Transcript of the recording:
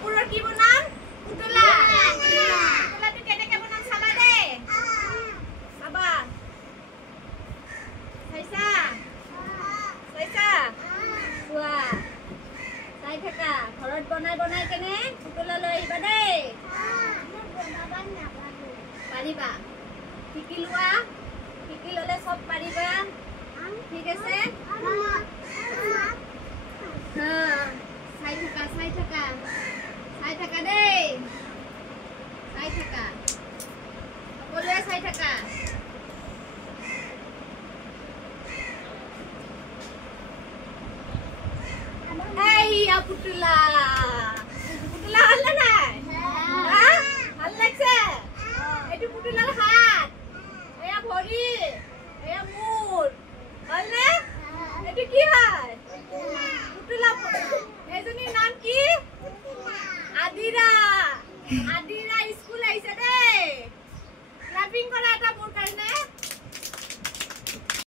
কাপোৰৰ কি বনাম পুতলা পুতলাটো কেনেকৈ বনাম চাবা দেই চাবা চাইছা চাইছা চোৱা চাই থাকা ঘৰত বনাই বনাই কেনে পুতলা লৈ আহিবা দেই পাৰিবা শিকি লোৱা শিকি ল'লে চব পাৰিবা ঠিক আছে চাই থাকা দেই চাই থাকা সকলোৱে চাই থাকা এইয়া পুতলা পুতলা ভাল না নাই ভাল লাগছে এইটো পুতলাৰ হাত এয়া ভৰি এয়া মূৰ ভালনে এইটো কি হয় পুতলা এজনীৰ নাম কি আদিৰা